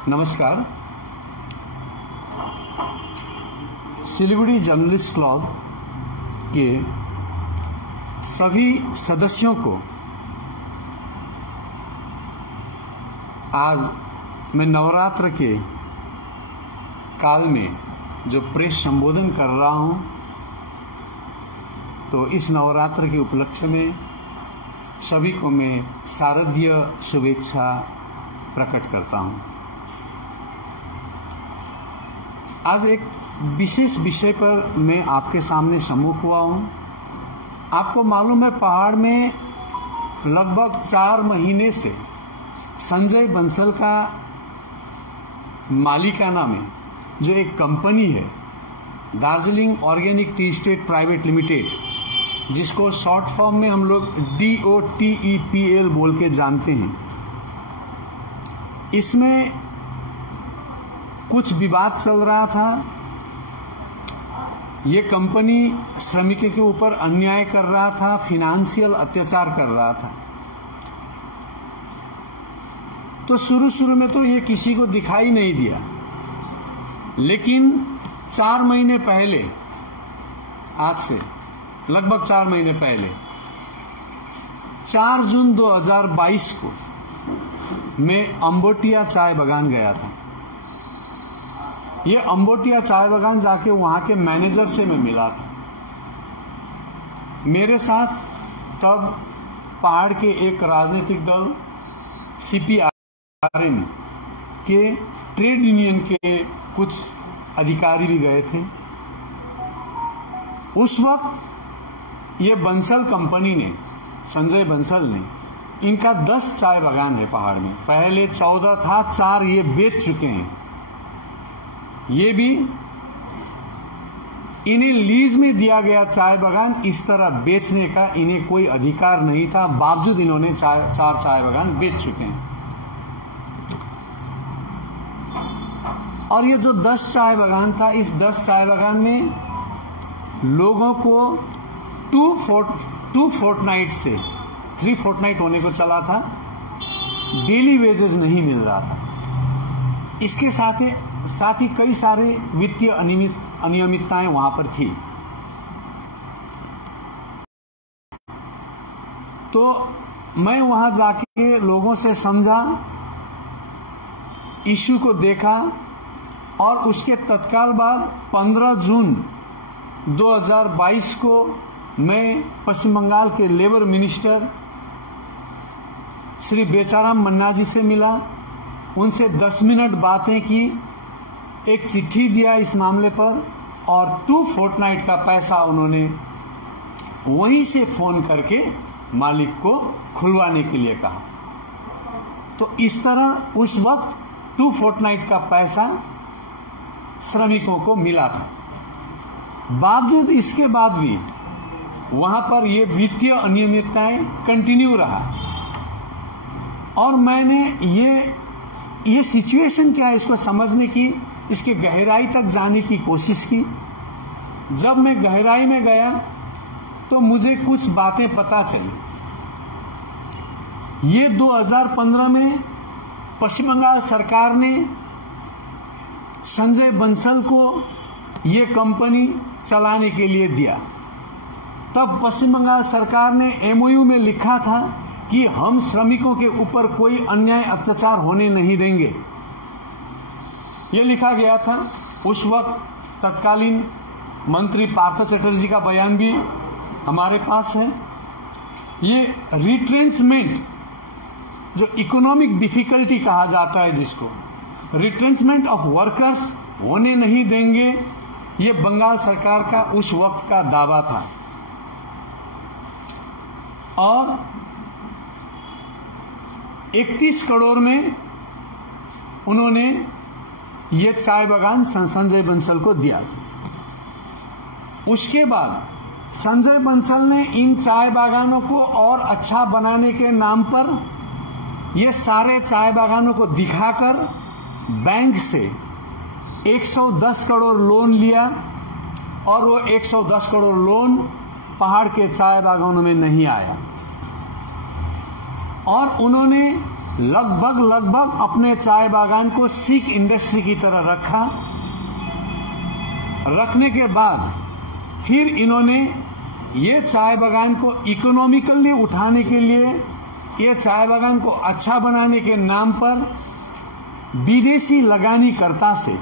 नमस्कार। Siliguri journalist club के सभी सदस्यों को आज मैं नवरात्र के काल में जो प्रेस संबोधन कर रहा हूं, तो इस नवरात्र के उपलक्ष्य में सभी को मैं शारदीय शुभेच्छा प्रकट करता हूं। आज एक विशेष विषय पर मैं आपके सामने सम्मुख हुआ हूं। आपको मालूम है, पहाड़ में लगभग 4 महीने से संजय बंसल का मालिकाना में जो एक कंपनी है, Darjeeling organic tea estate private limited, जिसको शॉर्ट फॉर्म में हम लोग DOTEPL बोल के जानते हैं, इसमें कुछ विवाद चल रहा था। ये कंपनी श्रमिकों के ऊपर अन्याय कर रहा था, फाइनेंशियल अत्याचार कर रहा था। तो शुरू में तो ये किसी को दिखाई नहीं दिया, लेकिन 4 महीने पहले, आज से लगभग 4 महीने पहले 4 जून 2022 को मैं अम्बोटिया चाय बागान गया था। ये अम्बोटिया चाय बागान जाके वहां के मैनेजर से मैं मिला था। मेरे साथ तब पहाड़ के एक राजनीतिक दल CPRM के ट्रेड यूनियन के कुछ अधिकारी भी गए थे। उस वक्त ये बंसल कंपनी ने, संजय बंसल ने, इनका 10 चाय बागान है पहाड़ में। पहले 14 था, 4 ये बेच चुके हैं। ये भी इन्हें लीज में दिया गया चाय बागान, इस तरह बेचने का इन्हें कोई अधिकार नहीं था, बावजूद इन्होंने 4 चाय बागान बेच चुके हैं। और ये जो 10 चाय बागान था, इस 10 चाय बागान में लोगों को 2 फोर्टनाइट से 3 फोर्टनाइट होने को चला था, डेली वेजेस नहीं मिल रहा था। इसके साथ ही कई सारे वित्तीय अनियमितताएं वहां पर थी। तो मैं वहां जाके लोगों से समझा, इश्यू को देखा, और उसके तत्काल बाद 15 जून 2022 को मैं पश्चिम बंगाल के लेबर मिनिस्टर श्री बेचाराम मन्ना जी से मिला। उनसे 10 मिनट बातें की, एक चिट्ठी दिया इस मामले पर, और 2 फोर्टनाइट का पैसा उन्होंने वहीं से फोन करके मालिक को खुलवाने के लिए कहा। तो इस तरह उस वक्त 2 फोर्टनाइट का पैसा श्रमिकों को मिला था। बावजूद इसके बाद भी वहां पर ये वित्तीय अनियमितताएं कंटिन्यू रहा। और मैंने ये सिचुएशन क्या है, इसको समझने की, इसकी गहराई तक जाने की कोशिश की। जब मैं गहराई में गया तो मुझे कुछ बातें पता चली। ये 2015 में पश्चिम बंगाल सरकार ने संजय बंसल को ये कंपनी चलाने के लिए दिया। तब पश्चिम बंगाल सरकार ने MOU में लिखा था कि हम श्रमिकों के ऊपर कोई अन्याय अत्याचार होने नहीं देंगे। ये लिखा गया था। उस वक्त तत्कालीन मंत्री पार्थ चटर्जी का बयान भी हमारे पास है। ये रिट्रेंचमेंट, जो इकोनॉमिक डिफिकल्टी कहा जाता है, जिसको रिट्रेंचमेंट ऑफ वर्कर्स होने नहीं देंगे, ये बंगाल सरकार का उस वक्त का दावा था। और 31 करोड़ में उन्होंने ये चाय बागान संजय बंसल को दिया था। उसके बाद संजय बंसल ने इन चाय बागानों को और अच्छा बनाने के नाम पर ये सारे चाय बागानों को दिखाकर बैंक से 110 करोड़ लोन लिया, और वो 110 करोड़ लोन पहाड़ के चाय बागानों में नहीं आया। और उन्होंने लगभग अपने चाय बागान को सिख इंडस्ट्री की तरह रखा। रखने के बाद फिर इन्होंने ये चाय बागान को इकोनॉमिकली उठाने के लिए, ये चाय बागान को अच्छा बनाने के नाम पर विदेशी लगानीकर्ता से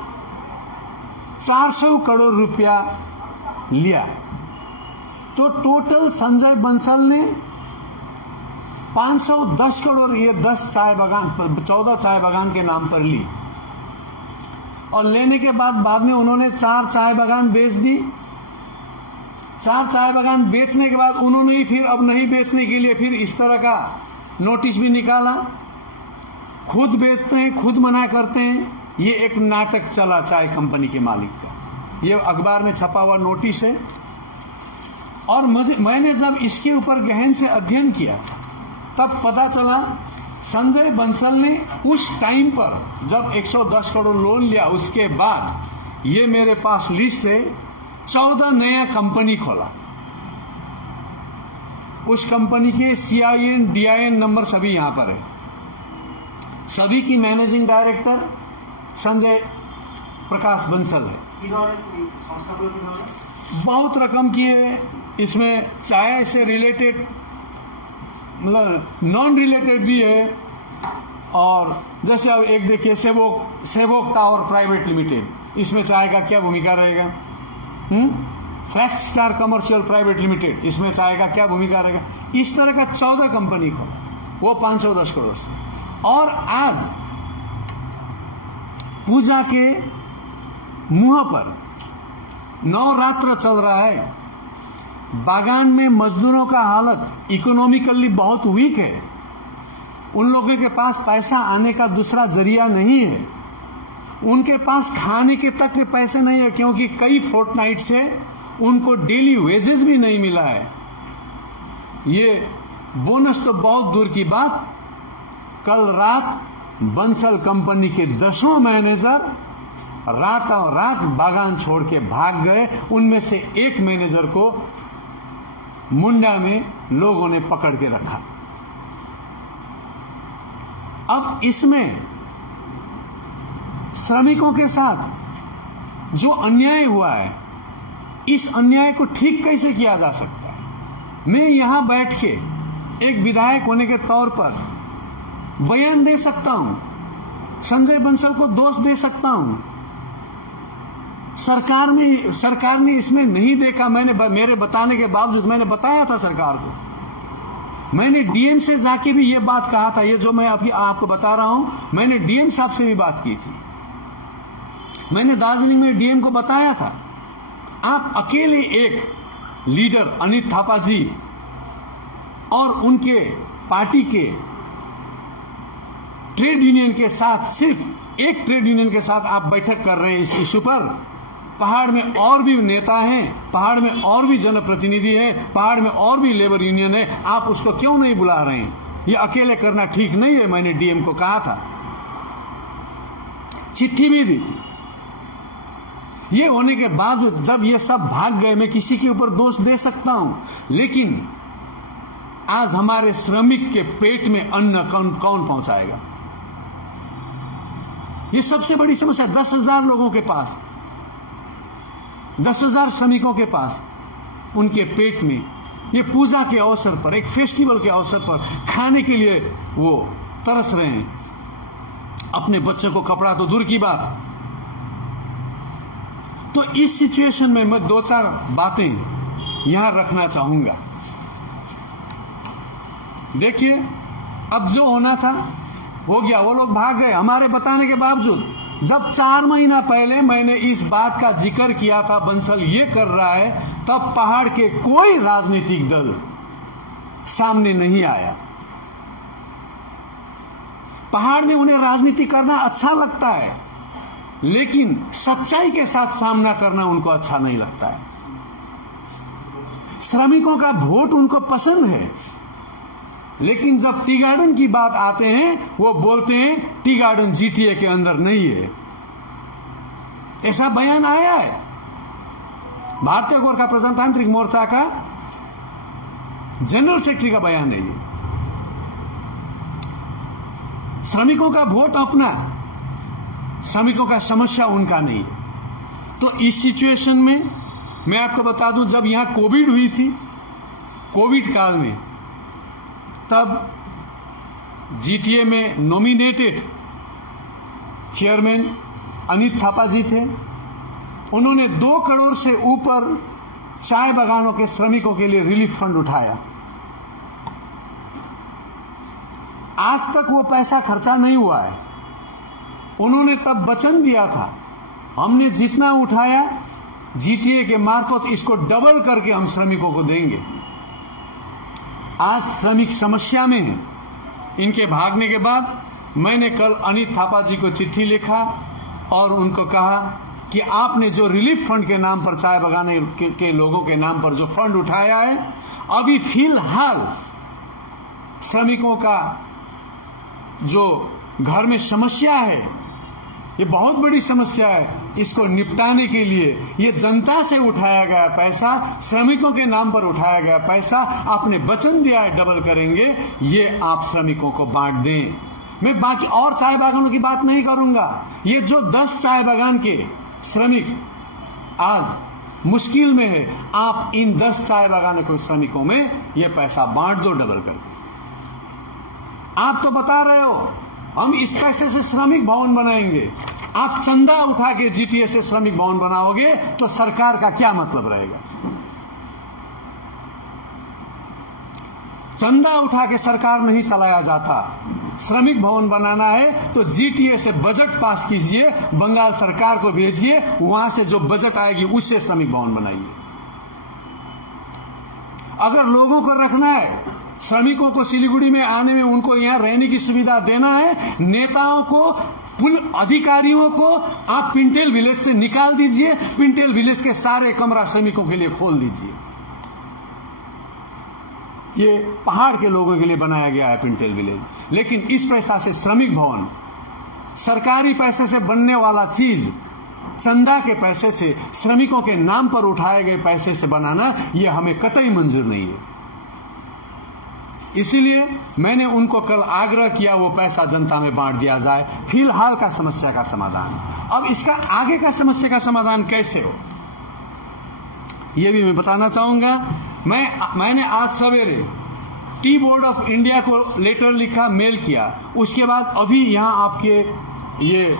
400 करोड़ रुपया लिया। तो टोटल संजय बंसल ने 510 करोड़ ये 14 चाय बागान के नाम पर ली, और लेने के बाद में उन्होंने 4 चाय बागान बेच दी। 4 चाय बागान बेचने के बाद उन्होंने फिर अब नहीं बेचने के लिए फिर इस तरह का नोटिस भी निकाला, खुद बेचते हैं, खुद मना करते हैं। ये एक नाटक चला चाय कंपनी के मालिक का, ये अखबार में छपा हुआ नोटिस है। और मैंने जब इसके ऊपर गहन से अध्ययन किया तब पता चला संजय बंसल ने उस टाइम पर जब 110 करोड़ लोन लिया, उसके बाद ये मेरे पास लिस्ट है, 14 नया कंपनी खोला। उस कंपनी के CIN DIN नंबर सभी यहां पर है। सभी की मैनेजिंग डायरेक्टर संजय प्रकाश बंसल है। बहुत रकम की है इसमें, चाय से रिलेटेड मतलब नॉन रिलेटेड भी है। और जैसे अब एक देखिए सेवोक टावर प्राइवेट लिमिटेड, इसमें चाय का क्या भूमिका रहेगा? Fact star commercial private limited, इसमें चाय का क्या भूमिका रहेगा? इस तरह का 14 कंपनी को, वो 510 करोड़ से। और आज पूजा के मुंह पर नवरात्र चल रहा है, बागान में मजदूरों का हालत इकोनॉमिकली बहुत वीक है, उन लोगों के पास पैसा आने का दूसरा जरिया नहीं है, उनके पास खाने के तक के पैसे नहीं है, क्योंकि कई फोर्टनाइट से उनको डेली वेजेस भी नहीं मिला है। ये बोनस तो बहुत दूर की बात, कल रात बंसल कंपनी के 10 मैनेजर रातों रात बागान छोड़ के भाग गए। उनमें से एक मैनेजर को मुंडा में लोगों ने पकड़ के रखा। अब इसमें श्रमिकों के साथ जो अन्याय हुआ है, इस अन्याय को ठीक कैसे किया जा सकता है? मैं यहां बैठ के एक विधायक होने के तौर पर बयान दे सकता हूं, संजय बंसल को दोष दे सकता हूं। सरकार ने इसमें नहीं देखा। मेरे बताने के बावजूद मैंने बताया था सरकार को। मैंने डीएम से जाके भी ये बात कहा था, ये जो मैं अभी आपको बता रहा हूं, मैंने डीएम साहब से भी बात की थी। मैंने दार्जिलिंग में डीएम को बताया था, आप अकेले एक लीडर अनित थापा जी और उनके पार्टी के ट्रेड यूनियन के साथ, सिर्फ एक ट्रेड यूनियन के साथ आप बैठक कर रहे हैं इस इश्यू पर। पहाड़ में और भी नेता हैं, पहाड़ में और भी जनप्रतिनिधि है, पहाड़ में और भी लेबर यूनियन है, आप उसको क्यों नहीं बुला रहे हैं? ये अकेले करना ठीक नहीं है, मैंने डीएम को कहा था, चिट्ठी भी दी थी। ये होने के बावजूद जब ये सब भाग गए, मैं किसी के ऊपर दोष दे सकता हूं, लेकिन आज हमारे श्रमिक के पेट में अन्न कौन पहुंचाएगा? ये सबसे बड़ी समस्या। 10,000 लोगों के पास, 10,000 श्रमिकों के पास, उनके पेट में ये पूजा के अवसर पर, एक फेस्टिवल के अवसर पर खाने के लिए वो तरस रहे हैं। अपने बच्चों को कपड़ा तो दूर की बात। तो इस सिचुएशन में मैं 2-4 बातें यहां रखना चाहूंगा। देखिए, अब जो होना था हो गया, वो लोग भाग गए हमारे बताने के बावजूद। जब 4 महीना पहले मैंने इस बात का जिक्र किया था, बंसल ये कर रहा है, तब पहाड़ के कोई राजनीतिक दल सामने नहीं आया। पहाड़ में उन्हें राजनीति करना अच्छा लगता है, लेकिन सच्चाई के साथ सामना करना उनको अच्छा नहीं लगता है। श्रमिकों का वोट उनको पसंद है, लेकिन जब टी गार्डन की बात आते हैं, वो बोलते हैं टी गार्डन जीटीए के अंदर नहीं है। ऐसा बयान आया है भारतीय गोरखा प्रजातांत्रिक मोर्चा का जनरल सेक्रेटरी का बयान है ये। श्रमिकों का वोट अपना, श्रमिकों का समस्या उनका नहीं। तो इस सिचुएशन में मैं आपको बता दूं, जब यहां कोविड हुई थी, कोविड काल में, तब जीटीए में नॉमिनेटेड चेयरमैन अनित थापा जी थे। उन्होंने 2 करोड़ से ऊपर चाय बागानों के श्रमिकों के लिए रिलीफ फंड उठाया। आज तक वो पैसा खर्चा नहीं हुआ है। उन्होंने तब वचन दिया था, हमने जितना उठाया जीटीए के मार्फत इसको डबल करके हम श्रमिकों को देंगे। आज श्रमिक समस्या में है। इनके भागने के बाद मैंने कल अनित थापा जी को चिट्ठी लिखा और उनको कहा कि आपने जो रिलीफ फंड के नाम पर, चाय बगाने के लोगों के नाम पर जो फंड उठाया है, अभी फिलहाल श्रमिकों का जो घर में समस्या है, ये बहुत बड़ी समस्या है, इसको निपटाने के लिए ये जनता से उठाया गया पैसा, श्रमिकों के नाम पर उठाया गया पैसा, आपने वचन दिया है डबल करेंगे, ये आप श्रमिकों को बांट दें। मैं बाकी और चाय बागानों की बात नहीं करूंगा। ये जो 10 चाय बागान के श्रमिक आज मुश्किल में है, आप इन 10 चाय बागानों के श्रमिकों में ये पैसा बांट दो डबल करके। आप तो बता रहे हो हम इस पैसे से श्रमिक भवन बनाएंगे, आप चंदा उठा के जीटीए से श्रमिक भवन बनाओगे तो सरकार का क्या मतलब रहेगा? चंदा उठा के सरकार नहीं चलाया जाता। श्रमिक भवन बनाना है तो जीटीए से बजट पास कीजिए, बंगाल सरकार को भेजिए, वहां से जो बजट आएगी उससे श्रमिक भवन बनाइए। अगर लोगों को रखना है, श्रमिकों को सिलीगुड़ी में आने में उनको यहां रहने की सुविधा देना है, नेताओं को, अधिकारियों को आप पिंटेल विलेज से निकाल दीजिए, पिंटेल विलेज के सारे कमरा श्रमिकों के लिए खोल दीजिए। ये पहाड़ के लोगों के लिए बनाया गया है पिंटेल विलेज, लेकिन इस पैसा से श्रमिक भवन, सरकारी पैसे से बनने वाला चीज, चंदा के पैसे से, श्रमिकों के नाम पर उठाए गए पैसे से बनाना, यह हमें कतई मंजूर नहीं है। इसीलिए मैंने उनको कल आग्रह किया वो पैसा जनता में बांट दिया जाए, फिलहाल का समस्या का समाधान। अब इसका आगे का समस्या का समाधान कैसे हो, यह भी मैं बताना चाहूंगा। मैंने आज सवेरे टी बोर्ड ऑफ इंडिया को लेटर लिखा, मेल किया। उसके बाद अभी यहां आपके ये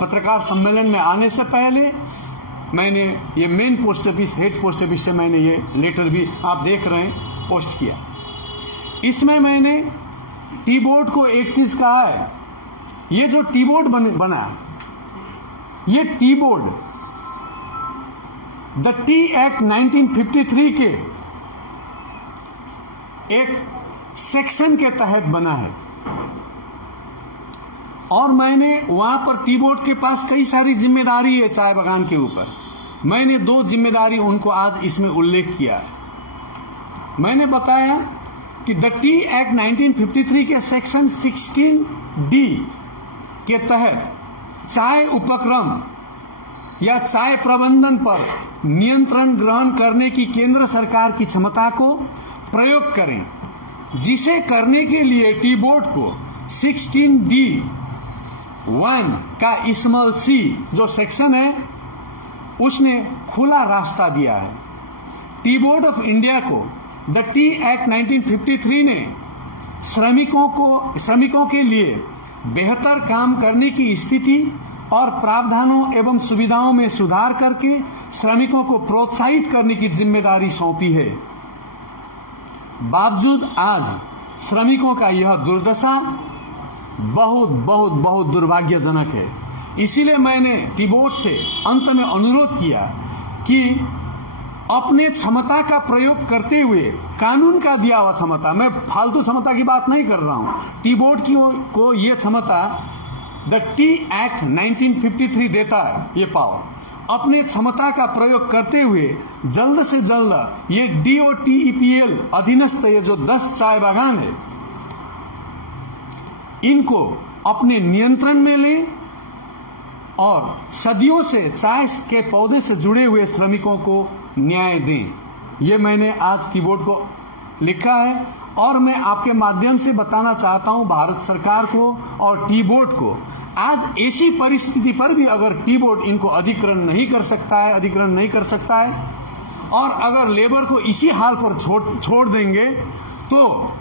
पत्रकार सम्मेलन में आने से पहले मैंने ये main post office, head post office से मैंने ये लेटर भी आप देख रहे हैं पोस्ट किया। इसमें मैंने टी बोर्ड को एक चीज कहा है, ये जो टी बोर्ड बना, ये tea board the T act 1953 के एक सेक्शन के तहत बना है। और मैंने वहां पर टी बोर्ड के पास कई सारी जिम्मेदारी है चाय बागान के ऊपर। मैंने 2 जिम्मेदारी उनको आज इसमें उल्लेख किया है। मैंने बताया कि द टी एक्ट 1953 के सेक्शन 16D के तहत चाय उपक्रम या चाय प्रबंधन पर नियंत्रण ग्रहण करने की केंद्र सरकार की क्षमता को प्रयोग करें, जिसे करने के लिए टी बोर्ड को 16D(1) का स्मॉल c जो सेक्शन है उसने खुला रास्ता दिया है। टी बोर्ड ऑफ इंडिया को द टी एक्ट 1953 ने श्रमिकों के लिए बेहतर काम करने की स्थिति और प्रावधानों एवं सुविधाओं में सुधार करके श्रमिकों को प्रोत्साहित करने की जिम्मेदारी सौंपी है। बावजूद आज श्रमिकों का यह दुर्दशा बहुत बहुत बहुत दुर्भाग्यजनक है। इसीलिए मैंने टी बोर्ड से अंत में अनुरोध किया कि अपने क्षमता का प्रयोग करते हुए, कानून का दिया हुआ क्षमता, मैं फालतू क्षमता की बात नहीं कर रहा हूं, टी बोर्ड को यह क्षमता द टी एक्ट 1953 देता है, ये पावर, अपने क्षमता का प्रयोग करते हुए जल्द से जल्द ये DOTEPL अधीनस्थ ये जो 10 चाय बागान है, इनको अपने नियंत्रण में लें और सदियों से चाय के पौधे से जुड़े हुए श्रमिकों को न्याय दें। ये मैंने आज टी बोर्ड को लिखा है और मैं आपके माध्यम से बताना चाहता हूं भारत सरकार को और टी बोर्ड को, आज ऐसी परिस्थिति पर भी अगर टी बोर्ड इनको अधिग्रहण नहीं कर सकता है और अगर लेबर को इसी हाल पर छोड़ देंगे तो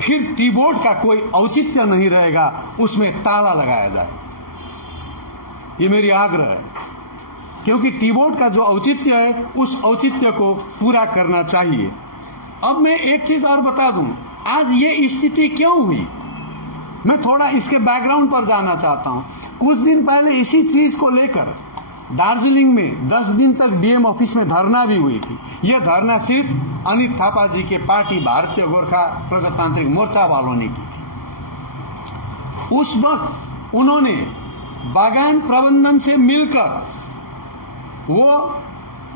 फिर टी बोर्ड का कोई औचित्य नहीं रहेगा, उसमें ताला लगाया जाए। ये मेरी आग्रह है, क्योंकि टी बोर्ड का जो औचित्य है उस औचित्य को पूरा करना चाहिए। अब मैं एक चीज और बता दूं, आज ये स्थिति क्यों हुई, मैं थोड़ा इसके बैकग्राउंड पर जाना चाहता हूं। कुछ दिन पहले इसी चीज को लेकर दार्जिलिंग में 10 दिन तक डीएम ऑफिस में धरना भी हुई थी। यह धरना सिर्फ अनित थापा जी के पार्टी भारतीय गोरखा प्रजातांत्रिक मोर्चा वालों ने की थी। उस वक्त उन्होंने बागान प्रबंधन से मिलकर वो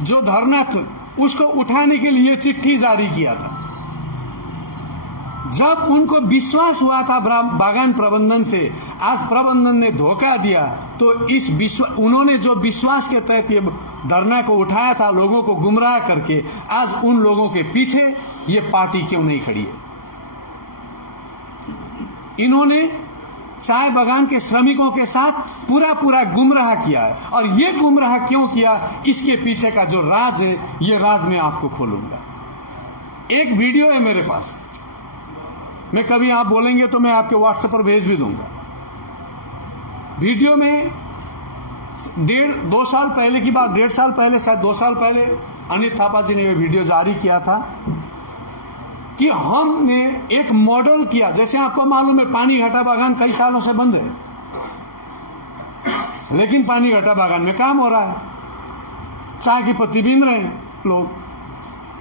जो धरना था उसको उठाने के लिए चिट्ठी जारी किया था। जब उनको विश्वास हुआ था बागान प्रबंधन से, आज प्रबंधन ने धोखा दिया, तो उन्होंने जो विश्वास के तहत ये धरना को उठाया था लोगों को गुमराह करके, आज उन लोगों के पीछे ये पार्टी क्यों नहीं खड़ी है। इन्होंने चाय बागान के श्रमिकों के साथ पूरा गुमराह किया है, और ये गुमराह क्यों किया, इसके पीछे का जो राज है ये राज मैं आपको खोलूंगा। एक वीडियो है मेरे पास, मैं कभी आप बोलेंगे तो मैं आपके व्हाट्सएप पर भेज भी दूंगा। वीडियो में 1.5 साल पहले की बात, 1.5 साल पहले, शायद 2 साल पहले अनित थापा जी ने यह वीडियो जारी किया था कि हमने एक मॉडल किया। जैसे आपको मालूम है पानीघाटा बागान कई सालों से बंद है, लेकिन पानीघाटा बागान में काम हो रहा है, चाय की पत्ती बीन रहे हैं लोग,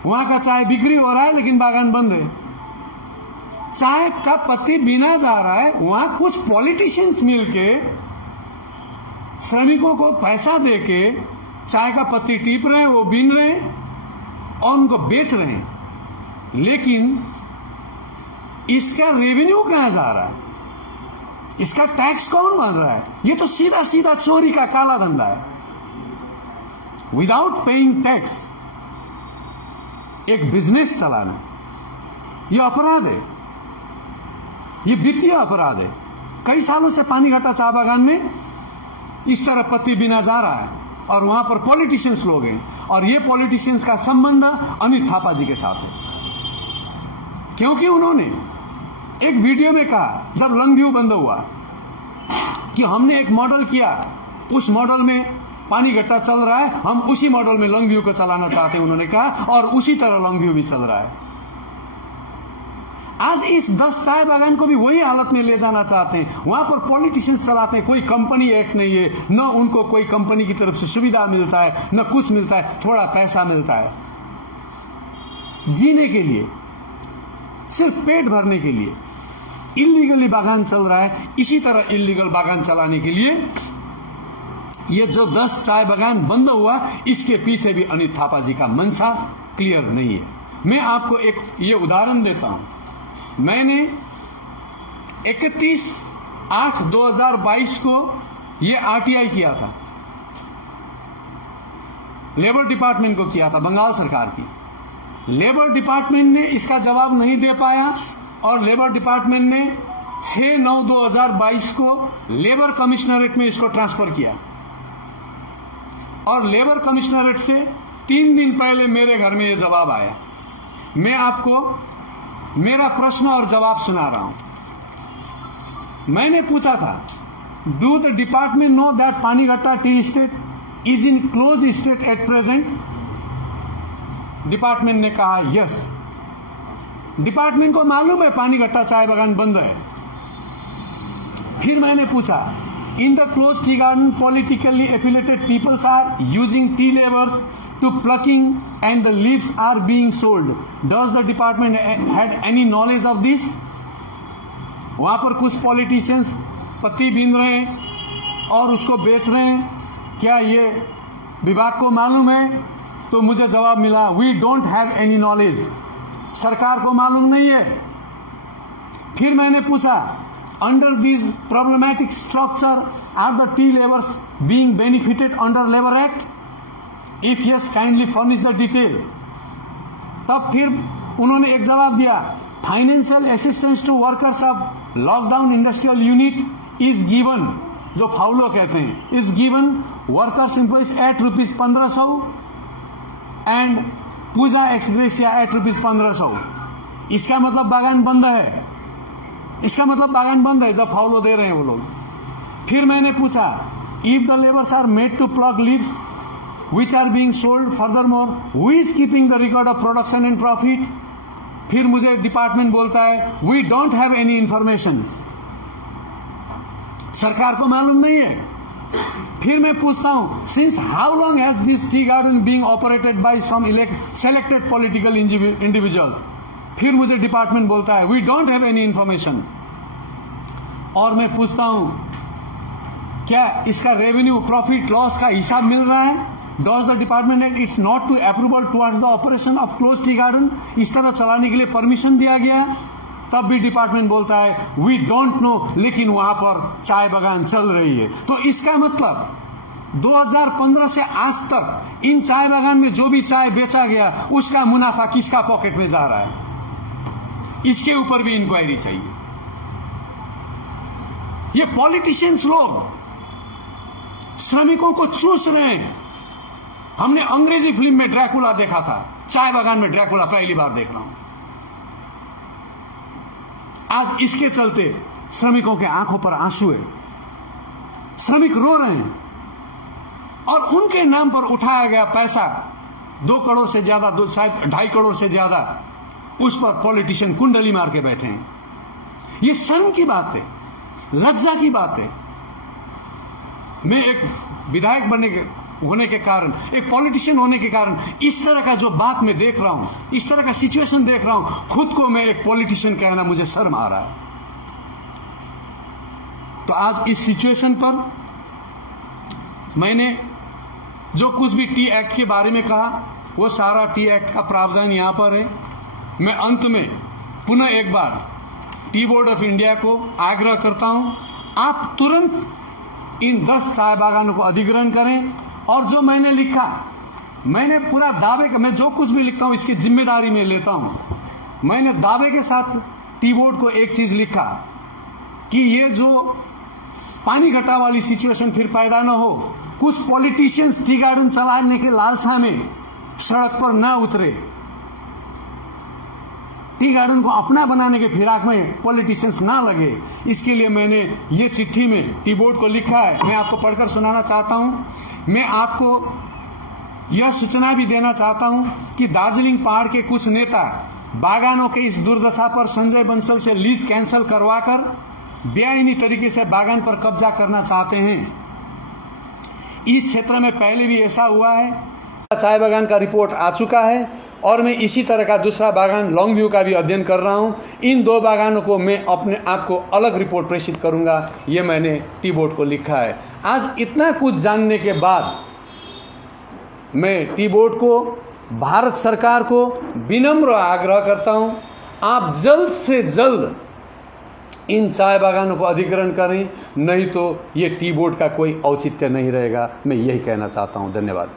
वहां का चाय बिक्री हो रहा है लेकिन बागान बंद है। चाय का पत्ती बीना जा रहा है, वहां कुछ पॉलिटिशियंस मिलके श्रमिकों को पैसा देके चाय का पत्ती टीप रहे हैं, वो बीन रहे हैं और उनको बेच रहे हैं, लेकिन इसका रेवेन्यू कहां जा रहा है, इसका टैक्स कौन भर रहा है। ये तो सीधा सीधा चोरी का काला धंधा है। विदाउट पेइंग टैक्स एक बिजनेस चलाना, यह अपराध है, ये वित्तीय अपराध है। कई सालों से पानीघाटा चाय बागान में इस तरह पत्ती बिना जा रहा है और वहां पर पॉलिटिशियंस लोग हैं, और ये पॉलिटिशियंस का संबंध अनित थापा जी के साथ है, क्योंकि उन्होंने एक वीडियो में कहा जब लंगव्यू बंद हुआ कि हमने एक मॉडल किया, उस मॉडल में पानीघाटा चल रहा है, हम उसी मॉडल में लंगव्यू को चलाना चाहते हैं, उन्होंने कहा, और उसी तरह लंगव्यू भी चल रहा है। आज इस 10 चाय बागान को भी वही हालत में ले जाना चाहते हैं, वहां पर पॉलिटिशियंस चलाते हैं, कोई कंपनी एक्ट नहीं है, न उनको कोई कंपनी की तरफ से सुविधा मिलता है, न कुछ मिलता है, थोड़ा पैसा मिलता है जीने के लिए, सिर्फ पेट भरने के लिए इल्लीगली बागान चल रहा है। इसी तरह इल्लीगल बागान चलाने के लिए ये जो 10 चाय बागान बंद हुआ, इसके पीछे भी अनित थापा जी का मंशा क्लियर नहीं है। मैं आपको एक ये उदाहरण देता हूं। मैंने 31/8/2022 को ये आरटीआई किया था, लेबर डिपार्टमेंट को किया था, बंगाल सरकार की। लेबर डिपार्टमेंट ने इसका जवाब नहीं दे पाया और लेबर डिपार्टमेंट ने 6/9/2022 को लेबर कमिश्नरेट में इसको ट्रांसफर किया, और लेबर कमिश्नरेट से 3 दिन पहले मेरे घर में ये जवाब आया। मैं आपको मेरा प्रश्न और जवाब सुना रहा हूं। मैंने पूछा था, do the department know that Panighata tea estate is in close state at present? Department ने कहा यस। डिपार्टमेंट को मालूम है पानीघाटा चाय बागान बंद है। फिर मैंने पूछा, in the close tea garden politically affiliated peoples are using tea labours to plucking and the leaves are being sold. Does the department had any knowledge of this? वहां पर कुछ पॉलिटिशियंस पत्ती बीन रहे हैं और उसको बेच रहे हैं, क्या ये विभाग को मालूम है? तो मुझे जवाब मिला, we don't have any knowledge, सरकार को मालूम नहीं है। फिर मैंने पूछा, under this problematic structure are the tea labours being benefited under labour act? If yes kindly furnish the detail. तब फिर उन्होंने एक जवाब दिया, financial assistance to workers of lockdown industrial unit is given, जो फाउलो कहते हैं, is given workers employees at ₹1500 and Puja ex gratia at ₹1500। इसका मतलब बागान बंद है, इसका मतलब बागान बंद है जब फाउलो दे रहे हैं वो लोग। फिर मैंने पूछा, if the labours are made to pluck leaves which are being sold, furthermore who is keeping the record of production and profit? फिर मुझे डिपार्टमेंट बोलता है we don't have any information, सरकार को मालूम नहीं है। फिर मैं पूछता हूं, since how long has this tea garden being operated by some selected political individuals? फिर मुझे डिपार्टमेंट बोलता है we don't have any information। और मैं पूछता हूं, क्या इसका रेवेन्यू प्रॉफिट लॉस का हिसाब मिल रहा है? Does the department act it's not to approval towards the operation of closed tea garden? इस तरह चलाने के लिए परमिशन दिया गया? तब भी डिपार्टमेंट बोलता है we don't know, लेकिन वहां पर चाय बागान चल रही है। तो इसका मतलब 2015 से आज तक इन चाय बागान में जो भी चाय बेचा गया उसका मुनाफा किसका पॉकेट में जा रहा है, इसके ऊपर भी इंक्वायरी चाहिए। ये पॉलिटिशियंस लोग श्रमिकों को चूस रहे हैं। हमने अंग्रेजी फिल्म में ड्रैकुला देखा था, चाय बागान में ड्रैकुला पहली बार देख रहा हूं। आज इसके चलते श्रमिकों के आंखों पर आंसू है, श्रमिक रो रहे हैं और उनके नाम पर उठाया गया पैसा 2 करोड़ से ज्यादा, शायद 2.5 करोड़ से ज्यादा, उस पर पॉलिटिशियन कुंडली मार के बैठे हैं। ये शर्म की बात है, लज्जा की बात है। मैं एक विधायक होने के कारण, एक पॉलिटिशियन होने के कारण इस तरह का जो बात मैं देख रहा हूं, इस तरह का सिचुएशन देख रहा हूं, खुद को मैं एक पॉलिटिशियन कहना मुझे शर्म आ रहा है। तो आज इस सिचुएशन पर मैंने जो कुछ भी टी एक्ट के बारे में कहा वो सारा टी एक्ट का प्रावधान यहां पर है। मैं अंत में पुनः एक बार टी बोर्ड ऑफ इंडिया को आग्रह करता हूं, आप तुरंत इन 10 चाय बागानों को अधिग्रहण करें। और जो मैंने लिखा, मैंने पूरा दावे का, मैं जो कुछ भी लिखता हूं इसकी जिम्मेदारी मैं लेता हूं। मैंने दावे के साथ टी बोर्ड को एक चीज लिखा कि ये जो पानी घटा वाली सिचुएशन फिर पैदा न हो, कुछ पॉलिटिशियंस टी गार्डन चलाने के लालसा में सड़क पर न उतरे, टी गार्डन को अपना बनाने के फिराक में पॉलिटिशियंस ना लगे। इसके लिए मैंने ये चिट्ठी में टी बोर्ड को लिखा है, मैं आपको पढ़कर सुनाना चाहता हूं। मैं आपको यह सूचना भी देना चाहता हूं कि दार्जिलिंग पहाड़ के कुछ नेता बागानों के इस दुर्दशा पर संजय बंसल से लीज कैंसिल करवाकर बेआईनी तरीके से बागान पर कब्जा करना चाहते हैं। इस क्षेत्र में पहले भी ऐसा हुआ है, चाय बागान का रिपोर्ट आ चुका है और मैं इसी तरह का दूसरा बागान लॉन्ग व्यू का भी अध्ययन कर रहा हूं। इन 2 बागानों को मैं अपने आप को अलग रिपोर्ट प्रेषित करूंगा, ये मैंने टी बोर्ड को लिखा है। आज इतना कुछ जानने के बाद मैं टी बोर्ड को, भारत सरकार को विनम्र आग्रह करता हूं, आप जल्द से जल्द इन चाय बागानों को अधिग्रहण करें, नहीं तो ये टी बोर्ड का कोई औचित्य नहीं रहेगा। मैं यही कहना चाहता हूं। धन्यवाद।